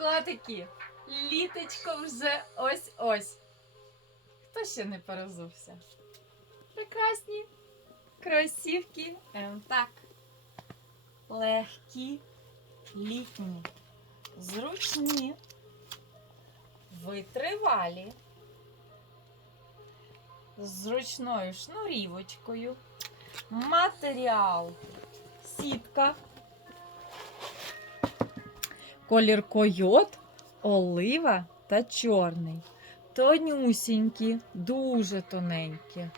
Котики, літочко вже ось-ось. Хто ще не перезувся? Прекрасні кросівки ем, так. Легкі, літні, зручні, витривалі, з зручною шнурівочкою, матеріал, сітка, колір койот, олива та чорний. Тонюсінькі, дуже тоненькі.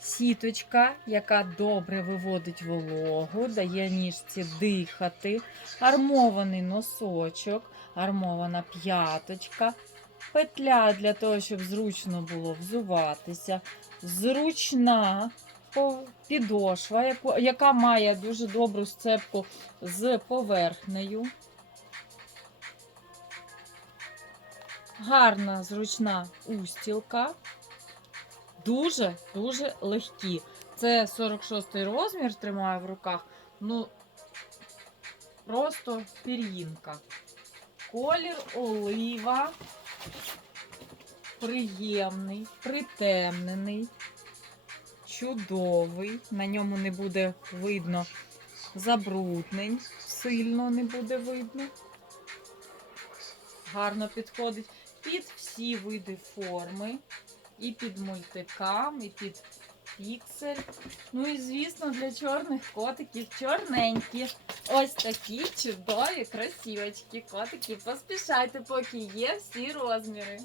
Сіточка, яка добре виводить вологу, дає ніжці дихати, армований носочок, армована п'яточка, петля для того, щоб зручно було взуватися, зручна підошва, яка має дуже добру сцепку з поверхнею. Гарна зручна устілка. Дуже-дуже легкі. Це 46 розмір, тримаю в руках. Ну, просто пір'їнка. Колір олива. Приємний, притемнений, чудовий. На ньому не буде видно забруднень, сильно не буде видно. Гарно підходить під всі види форми. І під мультикам, і під піксель. Ну і, звісно, для чорних котиків чорненькі. Ось такі чудові красівочки. Котики, поспішайте, поки є всі розміри.